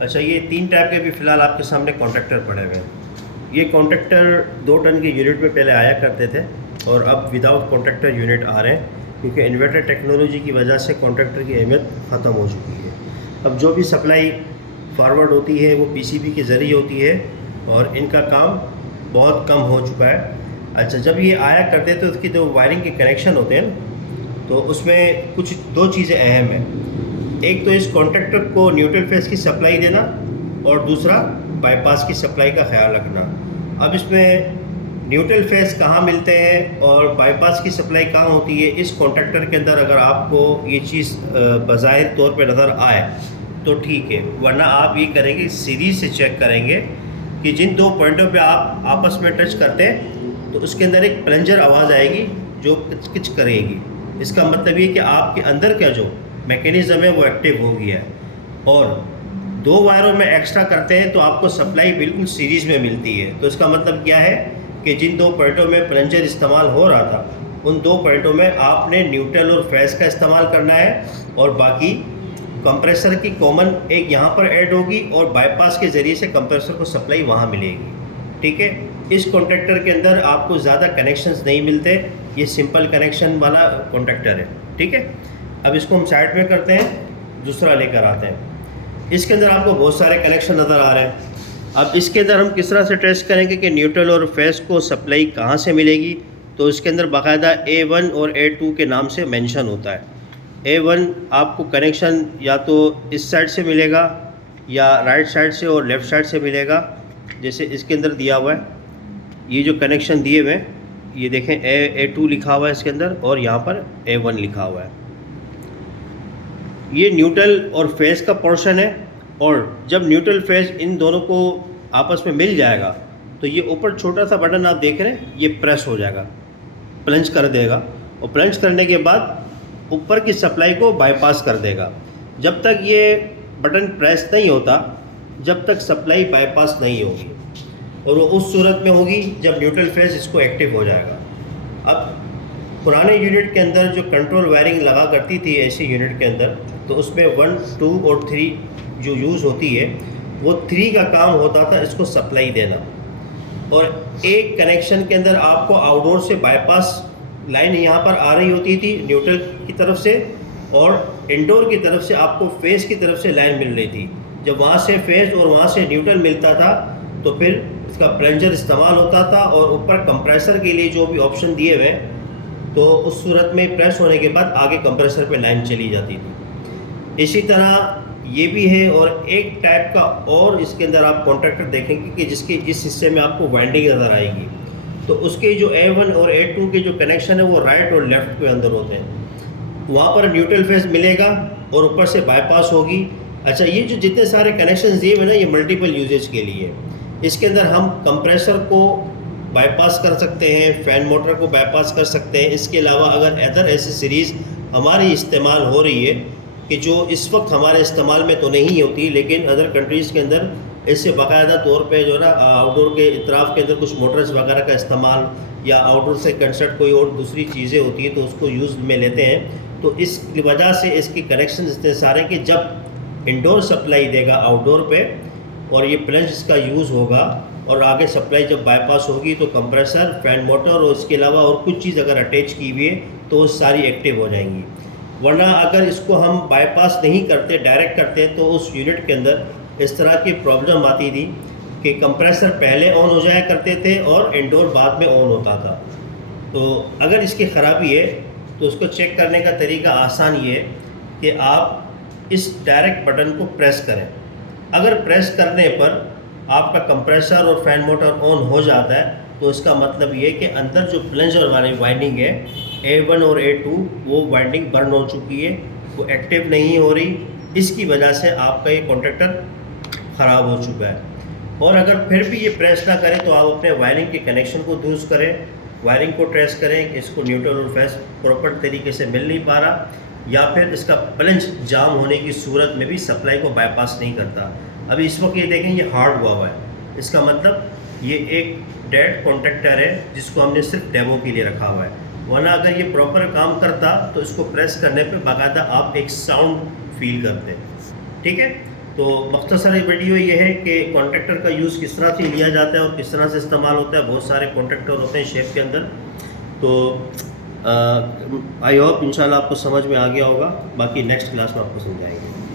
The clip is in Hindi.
अच्छा, ये 3 टाइप के भी फ़िलहाल आपके सामने कॉन्ट्रैक्टर पड़े हुए हैं। ये कॉन्ट्रैक्टर 2 टन के यूनिट में पहले आया करते थे और अब विदाउट कॉन्ट्रैक्टर यूनिट आ रहे हैं, क्योंकि इन्वर्टर टेक्नोलॉजी की वजह से कॉन्ट्रैक्टर की अहमियत ख़त्म हो चुकी है। अब जो भी सप्लाई फॉरवर्ड होती है वो पीसीबी के ज़रिए होती है और इनका काम बहुत कम हो चुका है। अच्छा, जब ये आया करते थे तो उसकी जो वायरिंग के कनेक्शन होते हैं तो उसमें कुछ 2 चीज़ें अहम हैं। एक तो इस कॉन्ट्रैक्टर को न्यूट्रल फेस की सप्लाई देना और दूसरा बाईपास की सप्लाई का ख्याल रखना। अब इसमें न्यूट्रल फेस कहाँ मिलते हैं और बाईपास की सप्लाई कहाँ होती है, इस कॉन्ट्रैक्टर के अंदर अगर आपको ये चीज़ बज़ाहिर तौर पे नज़र आए तो ठीक है, वरना आप ये करेंगे सीरीज़ से चेक करेंगे कि जिन 2 पॉइंटों पे आप आपस में टच करते हैं तो उसके अंदर एक प्लंजर आवाज़ आएगी जो किच किच करेगी। इसका मतलब ये कि आपके अंदर का जो मैकेनिज़्म है वो एक्टिव हो गया है। और 2 वायरों में एक्स्ट्रा करते हैं तो आपको सप्लाई बिल्कुल सीरीज़ में मिलती है। तो इसका मतलब क्या है कि जिन 2 पॉइंटों में प्लंजर इस्तेमाल हो रहा था उन 2 पॉइंटों में आपने न्यूट्रल और फेस का इस्तेमाल करना है और बाकी कंप्रेसर की कॉमन एक यहाँ पर ऐड होगी और बाईपास के ज़रिए से कंप्रेसर को सप्लाई वहाँ मिलेगी। ठीक है, इस कॉन्ट्रैक्टर के अंदर आपको ज़्यादा कनेक्शंस नहीं मिलते, ये सिंपल कनेक्शन वाला कॉन्ट्रैक्टर है। ठीक है, अब इसको हम साइड में करते हैं, दूसरा लेकर आते हैं। इसके अंदर आपको बहुत सारे कनेक्शन नज़र आ रहे हैं। अब इसके अंदर हम किस तरह से टेस्ट करेंगे कि न्यूट्रल और फेस को सप्लाई कहाँ से मिलेगी, तो इसके अंदर बाकायदा A1 और A2 के नाम से मेंशन होता है। A1 आपको कनेक्शन या तो इस साइड से मिलेगा या राइट साइड से और लेफ़्ट साइड से मिलेगा। जैसे इसके अंदर दिया हुआ है, ये जो कनेक्शन दिए हुए हैं ये देखें A2 लिखा हुआ है इसके अंदर और यहाँ पर A1 लिखा हुआ है। ये न्यूट्रल और फेस का पोर्शन है और जब न्यूट्रल फेस इन दोनों को आपस में मिल जाएगा तो ये ऊपर छोटा सा बटन आप देख रहे हैं, ये प्रेस हो जाएगा, प्लंज कर देगा और प्लंज करने के बाद ऊपर की सप्लाई को बाईपास कर देगा। जब तक ये बटन प्रेस नहीं होता जब तक सप्लाई बाईपास नहीं होगी और वो उस सूरत में होगी जब न्यूट्रल फेस इसको एक्टिव हो जाएगा। अब पुराने यूनिट के अंदर जो कंट्रोल वायरिंग लगा करती थी ऐसे यूनिट के अंदर, तो उसमें 1, 2 और 3 जो यूज़ होती है वो 3 का काम होता था इसको सप्लाई देना। और एक कनेक्शन के अंदर आपको आउटडोर से बाईपास लाइन यहाँ पर आ रही होती थी न्यूट्रल की तरफ से और इंडोर की तरफ से आपको फेस की तरफ से लाइन मिल रही थी। जब वहाँ से फेस और वहाँ से न्यूट्रल मिलता था तो फिर इसका प्लंजर इस्तेमाल होता था और ऊपर कंप्रेसर के लिए जो भी ऑप्शन दिए हुए तो उस सूरत में प्रेस होने के बाद आगे कंप्रेसर पे लाइन चली जाती थी। इसी तरह ये भी है और एक टाइप का और इसके अंदर आप कॉन्ट्रैक्टर देखेंगे कि जिसके इस हिस्से में आपको वाइंडिंग नज़र आएगी, तो उसके जो A1 और A2 के जो कनेक्शन है वो राइट और लेफ़्ट के अंदर होते हैं। वहाँ पर न्यूट्रल फेस मिलेगा और ऊपर से बाईपास होगी। अच्छा, ये जो जितने सारे कनेक्शन दिए हुए ना ये मल्टीपल यूजेज के लिए। इसके अंदर हम कंप्रेसर को बाईपास कर सकते हैं, फ़ैन मोटर को बाईपास कर सकते हैं। इसके अलावा अगर अदर एसेसरीज़ हमारी इस्तेमाल हो रही है कि जो इस वक्त हमारे इस्तेमाल में तो नहीं होती लेकिन अदर कंट्रीज़ के अंदर इससे बाकायदा तौर पे जो ना आउटडोर के इतराफ़ के अंदर कुछ मोटर्स वगैरह का इस्तेमाल या आउटडोर से कंसर्ट कोई और दूसरी चीज़ें होती है तो उसको यूज़ में लेते हैं। तो इस वजह से इसके कनेक्शन इतने सारे कि जब इंडोर सप्लाई देगा आउटडोर पे और ये प्लंज इसका यूज़ होगा और आगे सप्लाई जब बाईपास होगी तो कंप्रेसर, फ़ैन मोटर और इसके अलावा और कुछ चीज़ अगर अटैच की हुई है तो वो सारी एक्टिव हो जाएंगी। वरना अगर इसको हम बाईपास नहीं करते, डायरेक्ट करते तो उस यूनिट के अंदर इस तरह की प्रॉब्लम आती थी कि कंप्रेसर पहले ऑन हो जाया करते थे और इंडोर बाद में ऑन होता था। तो अगर इसकी ख़राबी है तो उसको चेक करने का तरीका आसान ये है कि आप इस डायरेक्ट बटन को प्रेस करें। अगर प्रेस करने पर आपका कंप्रेसर और फ़ैन मोटर ऑन हो जाता है तो इसका मतलब ये कि अंदर जो प्लंजर वाली वाइंडिंग है A1 और A2 वो वाइंडिंग बर्न हो चुकी है, वो एक्टिव नहीं हो रही। इसकी वजह से आपका ये कॉन्ट्रैक्टर ख़राब हो चुका है। और अगर फिर भी ये प्रेस ना करें तो आप अपने वायरिंग के कनेक्शन को दूर करें, वायरिंग को ट्रेस करें कि इसको न्यूट्रल और फेस प्रॉपर तरीके से मिल नहीं पा रहा या फिर इसका प्लंज जाम होने की सूरत में भी सप्लाई को बाईपास नहीं करता। अभी इस वक्त ये देखें ये हार्ड हुआ हुआ है, इसका मतलब ये एक डेड कॉन्ट्रैक्टर है जिसको हमने सिर्फ डेमो के लिए रखा हुआ है। वरना अगर ये प्रॉपर काम करता तो इसको प्रेस करने पे बाकायदा आप एक साउंड फील करते। ठीक है, तो मख्तसर वीडियो ये है कि कॉन्ट्रैक्टर का यूज़ किस तरह से लिया जाता है और किस तरह से इस्तेमाल होता है। बहुत सारे कॉन्ट्रैक्टर होते हैं शेप के अंदर, तो आई होप इंशाल्लाह आपको समझ में आ गया होगा। बाकी नेक्स्ट क्लास में आपको समझाएंगे।